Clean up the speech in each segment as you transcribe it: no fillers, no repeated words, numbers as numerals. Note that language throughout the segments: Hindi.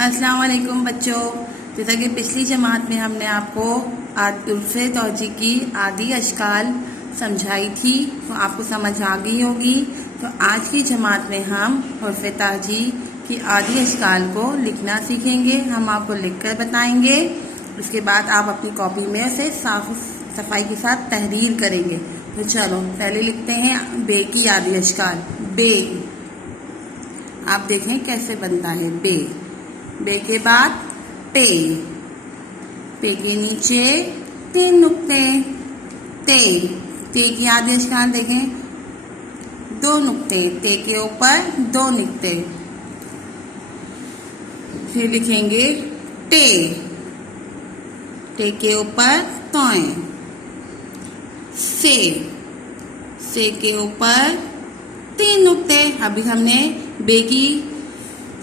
अस्सलाम वालेकुम बच्चों। जैसा कि पिछली जमात में हमने आपको उर्फ़े तौजी की आदि अशकाल समझाई थी, तो आपको समझ आ गई होगी। तो आज की जमात में हम उर्फ़े तौजी की आदि अशकाल को लिखना सीखेंगे। हम आपको लिखकर बताएंगे, उसके बाद आप अपनी कॉपी में उसे साफ सफाई के साथ तहरीर करेंगे। तो चलो पहले लिखते हैं बे की आदि अशकाल। बे, आप देखें कैसे बनता है। बे, बे के बाद पे, पे के नीचे 3 नुक्ते। ते, ते की आदि अशकाल देखें, 2 नुक्ते। ते के ऊपर 2 नुक्ते। फिर लिखेंगे टे, टे के ऊपर तोय। से के ऊपर 3 नुक्ते। अभी हमने बे की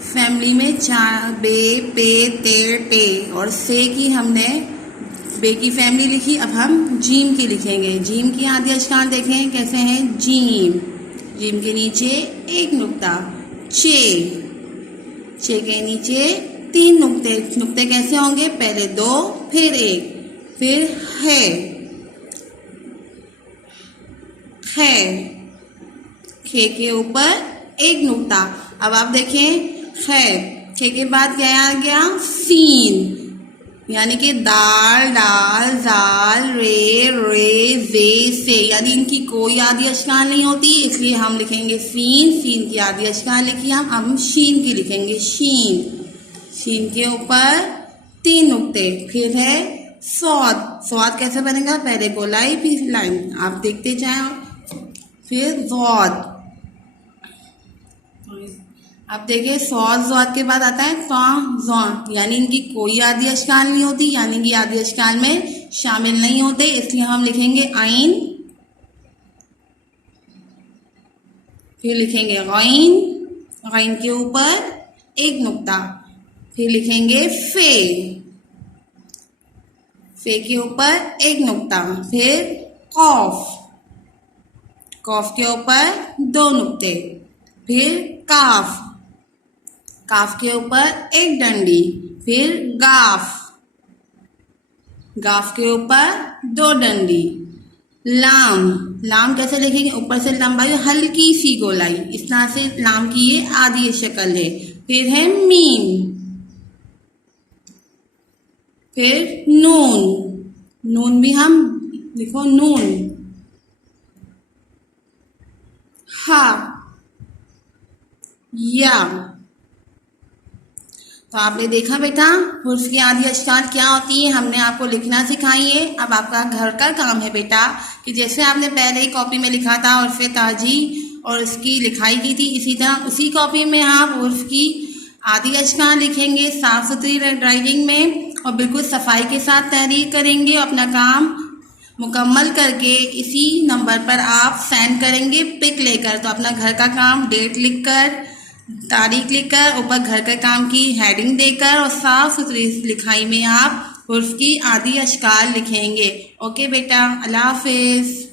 फैमिली में 4 बे, पे, ते, टे और से की हमने बे की फैमिली लिखी। अब हम जीम की लिखेंगे। जीम की आदि अशकाल देखें कैसे हैं। जीम, जीम के नीचे 1 नुक्ता। चे, चे के नीचे 3 नुक्ते। नुक्ते कैसे होंगे, पहले 2 फिर 1। फिर है, खे, खे के ऊपर 1 नुक्ता। अब आप देखें खे, खे के बाद क्या आ गया, सीन, यानी कि दाल, डाल, जाल, रे, रे, जे, से, यानी इनकी कोई आदि अशकाल नहीं होती, इसलिए हम लिखेंगे सीन। सीन की आदि अशकाल लिखी हम। अब हम शीन की लिखेंगे। शीन, शीन के ऊपर 3 नुक्ते। फिर है स्वाद, स्वाद कैसे बनेगा, पहले गोलाई फिर लाइन, आप देखते जाएं। फिर ज़ौद, आप देखिए स्वाद, ज़ौद के बाद आता है ज़ौन, यानी इनकी कोई आदि अशकाल नहीं होती, यानी कि आदि अशकाल में शामिल नहीं होते, इसलिए हम लिखेंगे आइन। फिर लिखेंगे गैन, गैन के ऊपर 1 नुक्ता। फिर लिखेंगे फे, फे के ऊपर 1 नुक्ता। फिर कौफ, कौफ के ऊपर 2 नुक्ते। फिर काफ, काफ के ऊपर 1 डंडी। फिर गाफ, गाफ के ऊपर 2 डंडी। लाम, लाम कैसे लिखेंगे, ऊपर से लंबाई हल्की सी गोलाई, इस तरह से लाम की ये आदि शक्ल है। फिर है मीम, फिर नून, नून भी हम लिखो नून। हा, या। तो आपने देखा बेटा हुर्फ की आदि अशकाल क्या होती है, हमने आपको लिखना सिखाई है। अब आपका घर का काम है बेटा कि जैसे आपने पहले ही कॉपी में लिखा था उर्फ़ ताजी और उसकी लिखाई की थी, इसी तरह उसी कॉपी में आप उर्फ की आदि अशकाल लिखेंगे साफ सुथरी राइटिंग में और बिल्कुल सफाई के साथ तहरीर करेंगे। अपना काम मुकम्मल करके इसी नंबर पर आप सेंड करेंगे पिक लेकर। तो अपना घर का काम डेट लिखकर, तारीख लिखकर, ऊपर घर के काम की हेडिंग देकर और साफ सुथरी लिखाई में आप उर्फ की आदि अशकाल लिखेंगे। ओके बेटा, अल्लाह हाफिज़।